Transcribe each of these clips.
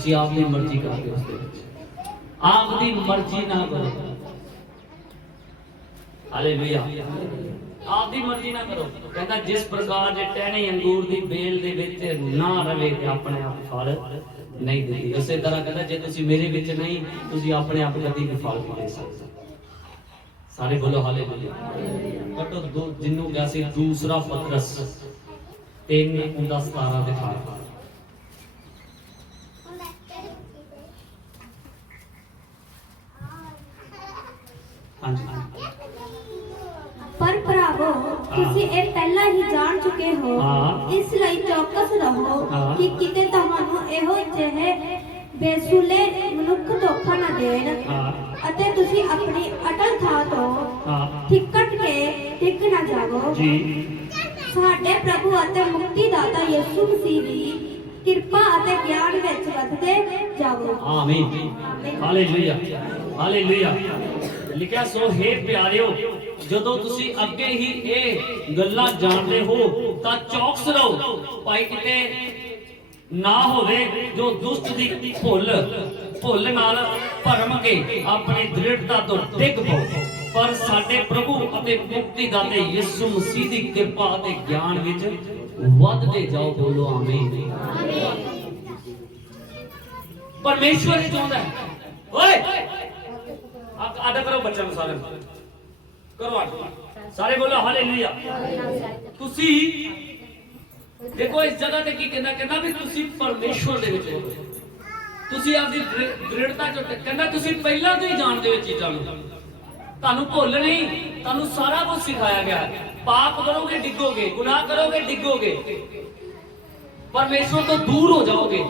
ਤੁਸੀਂ ਆਪ ਦੀ ਮਰਜ਼ੀ ਕਰਦੇ ਉਸ ਦੇ ਵਿੱਚ। ਆਪ ਦੀ ਮਰਜ਼ੀ ਨਾ ਕਰੋ। ਹਾਲੇਲੂਇਆ। ਆਪ ਦੀ ਮਰਜ਼ੀ ਨਾ ਕਰੋ। ਕਹਿੰਦਾ, ਜਿਸ ਪ੍ਰਕਾਰ ਜੇ ਟਹਿਣੀ ਅੰਗੂਰ ਦੀ ਬੇਲ ਦੇ ਵਿੱਚ ਨਾ ਰਵੇ ਤੇ ਆਪਣੇ ਆਪ ਫਲ ਨਹੀਂ ਦਿੰਦੀ। ਉਸੇ ਤਰ੍ਹਾਂ ਕਹਿੰਦਾ, ਜੇ ਤੁਸੀਂ ਮੇਰੇ ਵਿੱਚ ਨਹੀਂ, ਤੁਸੀਂ ਆਪਣੇ ਆਪ ਕਦੀ ਵੀ ਫਲ ਨਹੀਂ ਦੇ ਸਕਦੇ। ਸਾਰੇ ਬੋਲੋ ਹਾਲੇਲੂਇਆ। ਕਟੋ ਦੋ ਜਿੰਨੂੰ ਕਿਹਾ ਸੀ, ਦੂਸਰਾ ਪਤਰਸ। ਤਿੰਨ 17 ਦੇ ਅਠਾਰਾਂ ਹਾਂਜੀ। ਪਰ ਭਰਾਵੋ ਤੁਸੀਂ ਇਹ ਪਹਿਲਾਂ ਹੀ ਜਾਣ ਚੁੱਕੇ ਹੋ। ਹਾਂ। ਇਸ ਲਈ ਚੌਕਸ ਰਹੋ ਹਾਂ। ਕਿ ਕਿਤੇ ਤੁਹਾਨੂੰ ਇਹੋ ਜਿਹੇ ਬੇਸੁਲੇ ਮਨੁੱਖ ਧੋਖਾ ਨਾ ਦੇਣ ਹਾਂ। ਅਤੇ ਤੁਸੀਂ ਆਪਣੀ ਅਟਲ ਥਾਂ ਤੋਂ ਹਾਂ। ਠਿਕਟ ਕੇ ਟਿਕ ਨਾ ਜਾਵੋ। ਜੀ। ਸਾਡੇ ਪ੍ਰਭੂ ਅਤੇ ਮੁਕਤੀਦਾਤਾ ਯਿਸੂ ਮਸੀਹ ਦੀ ਕਿਰਪਾ ਅਤੇ ਗਿਆਨ ਵਿੱਚ ਵਧਦੇ ਜਾਵੋ। ਆਮੀਨ। ਹਾਲੇਲੂਇਆ। ਹਾਲੇਲੂਇਆ। ਲਿਖਿਆ ਸੋ ਹੈ ਪਿਆਰਿਓ ਜਦੋਂ ਤੁਸੀਂ ਅੱਗੇ ਹੀ ਇਹ ਗੱਲਾਂ ਜਾਣਦੇ ਹੋ ਤਾਂ ਚੌਕਸ ਰਹੋ। ਭਾਈ ਕਿਤੇ ਨਾ ਹੋਵੇ ਜੋ ਦੁਸ਼ਟ ਦੀ ਭੁੱਲ ਭੁੱਲ ਨਾਲ ਭਰਮ ਕੇ ਆਪਣੀ ਦ੍ਰਿੜਤਾ ਤੋਂ ਡਿੱਗ ਪਓ। ਪਰ ਸਾਡੇ ਪ੍ਰਭੂ ਅਤੇ ਮੁਕਤੀ ਦਾਤੇ ਯਿਸੂ ਮਸੀਹ ਦੀ ਕਿਰਪਾ ਅਤੇ ਗਿਆਨ ਵਿੱਚ ਵੱਧਦੇ ਜਾਓ ਬੋਲੋ ਆਮੀਨ। ਪਰਮੇਸ਼ਵਰ ਚਾਹੁੰਦਾ ਹੈ। ਓਏ! ਆ ਕਰੋ ਬੱਚਿਆਂ ਨੂੰ ਸਾਰੇ। ਕਰੋ ਆਡਾ ਸਾਰੇ ਬੋਲੋ, ਹਾਲੇਲੂਇਆ। ਤੁਸੀਂ ਦੇਖੋ ਇਸ ਜਗ੍ਹਾ ਤੇ ਕੀ ਕਹਿੰਦਾ ਕਹਿੰਦਾ ਵੀ ਤੁਸੀਂ ਪਰਮੇਸ਼ਵਰ ਦੇ ਵਿੱਚ ਹੋ ਤੁਸੀਂ ਆਪਦੀ ਦ੍ਰਿ- ਦ੍ਰਿੜਤਾ ਚ ਕਹਿੰਦਾ ਤੁਸੀਂ ਪਹਿਲਾਂ ਤੋਂ ਹੀ ਜਾਣਦੇ ਹੋ ਚੀਜ਼ਾਂ ਨੂੰ। ਤੁਹਾਨੂੰ ਭੁੱਲ ਨਹੀਂ, ਤੁਹਾਨੂੰ ਸਾਰਾ ਕੁਝ ਸਿਖਾਇਆ ਗਿਆ। ਹੈ। ਪਾਪ ਕਰੋਗੇ, ਡਿੱਗੋਗੇ, ਗੁਨਾਹ ਕਰੋਗੇ, ਡਿੱਗੋਗੇ। ਪਰਮੇਸ਼ਵਰ ਤੋਂ ਦੂਰ ਹੋ ਜਾਓਗੇ।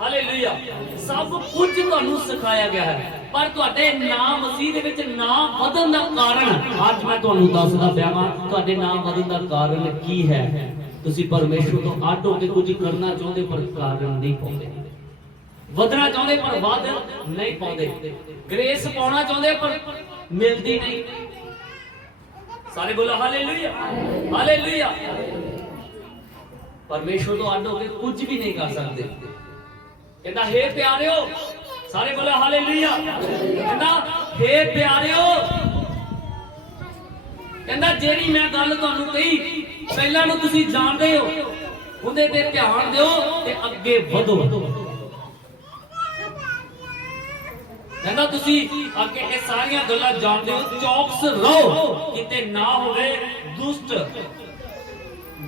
ਹਾਲੇਲੂਇਆ। ਸਭ ਕੁਝ ਤੁਹਾਨੂੰ ਸਿਖਾਇਆ ਗਿਆ ਹੈ। ਪਰ ਤੁਹਾਡੇ ਨਾਮ ਮਸੀਹ ਦੇ ਵਿੱਚ ਨਾਮ ਵਧਣ ਦਾ ਕਾਰਨ ਅੱਜ ਮੈਂ ਤੁਹਾਨੂੰ ਦੱਸਦਾ ਪਿਆ ਵਾਂ, ਤੁਹਾਡੇ ਨਾਮ ਵਧਣ ਦਾ ਕਾਰਨ ਕੀ ਹੈ? ਤੁਸੀਂ ਪਰਮੇਸ਼ਵਰ ਤੋਂ ਅੱਡ ਹੋ ਕੇ ਕੁਝ ਕਰਨਾ ਚਾਹੁੰਦੇ ਪਰ ਕਾਰਨ ਨਹੀਂ ਪਾਉਂਦੇ। ਵਧਣਾ ਚਾਹੁੰਦੇ ਪਰ ਵਧ ਨਹੀਂ ਪਾਉਂਦੇ। ਗ੍ਰੇਸ ਪਾਉਣਾ ਚਾਹੁੰਦੇ ਪਰ ਮਿਲਦੀ ਨਹੀਂ। ਸਾਰੇ ਬੋਲੋ ਹਾਲੇਲੂਇਆ ਹਾਲੇਲੂਇਆ ਪਰਮੇਸ਼ਵਰ ਤੋਂ ਅੱਡ ਹੋ ਕੇ ਕੁਝ ਵੀ ਨਹੀਂ ਕਰ ਸਕਦੇ। ਕਹਿੰਦਾ, ਹੇ ਪਿਆਰਿਓ ਸਾਰੇ ਬੋਲੋ ਹਾਲੇਲੂਇਆ। ਕਹਿੰਦਾ, ਹੇ ਪਿਆਰਿਓ, ਕਹਿੰਦਾ, ਜਿਹੜੀ ਮੈਂ ਗੱਲ ਤੁਹਾਨੂੰ ਕਹੀ, ਪਹਿਲਾਂ ਨੂੰ ਤੁਸੀਂ ਜਾਣਦੇ ਹੋ। ਉਹਦੇ ਤੇ ਧਿਆਨ ਦਿਓ ਤੇ ਅੱਗੇ ਵਧੋ। ਕਹਿੰਦਾ, ਤੁਸੀਂ ਅੱਗੇ ਇਹ ਸਾਰੀਆਂ ਗੱਲਾਂ ਜਾਣਦੇ ਹੋ, ਚੌਕਸ ਰਹੋ, ਕਿਤੇ ਨਾ ਹੋਵੇ ਦੁਸ਼ਟ।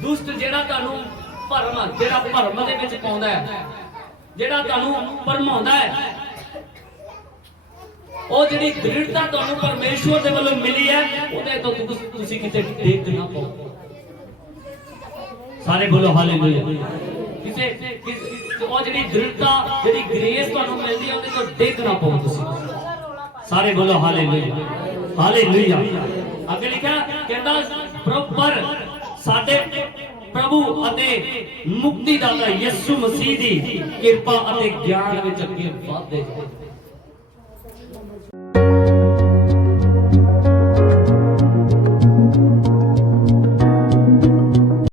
ਦੁਸ਼ਟ ਜਿਹੜਾ ਤੁਹਾਨੂੰ ਭਰਮ, ਜਿਹੜਾ ਭਰਮ ਦੇ ਵਿੱਚ ਪਾਉਂਦਾ ਹੈ, ਜਿਹੜਾ ਤੁਹਾਨੂੰ ਭਰਮਾਉਂਦਾ ਹੈ ਉਹ ਜਿਹੜੀ ਦ੍ਰਿੜਤਾ ਤੁਹਾਨੂੰ ਪਰਮੇਸ਼ਵਰ ਦੇ ਵੱਲੋਂ ਮਿਲੀ ਹੈ, ਉਹਦੇ ਤੋਂ ਤੁਸੀਂ ਕਿਤੇ ਡਿੱਗ ਨਾ ਪਾਓ। ਸਾਰੇ ਬੋਲੋ ਹਾਲੇਲੂਇਆ। ਕਿਸੇ, ਕਿਸ- ਉਹ ਜਿਹੜੀ ਦ੍ਰਿੜਤਾ, ਜਿਹੜੀ ਗ੍ਰੇਸ ਤੁਹਾਨੂੰ ਮਿਲਦੀ ਹੈ, ਉਹਦੇ ਤੋਂ ਡਿੱਗ ਨਾ ਪਾਓ ਤੁਸੀਂ। ਸਾਰੇ ਬੋਲੋ ਹਾਲੇਲੂਇਆ। ਹਾਲੇਲੂਇਆ। ਅੱਗੇ ਲਿਖਿਆ, ਕਹਿੰਦਾ ਪ੍ਰਭਰ ਸਾਡੇ ਪ੍ਰਭੂ ਅਤੇ ਮੁਕਤੀ ਯਿਸੂ ਮਸੀਹ ਦੀ ਕਿਰਪਾ ਅਤੇ ਗਿਆਨ ਵਿੱਚ ਅੱਗੇ ਵਧਦੇ ਜਾਓ।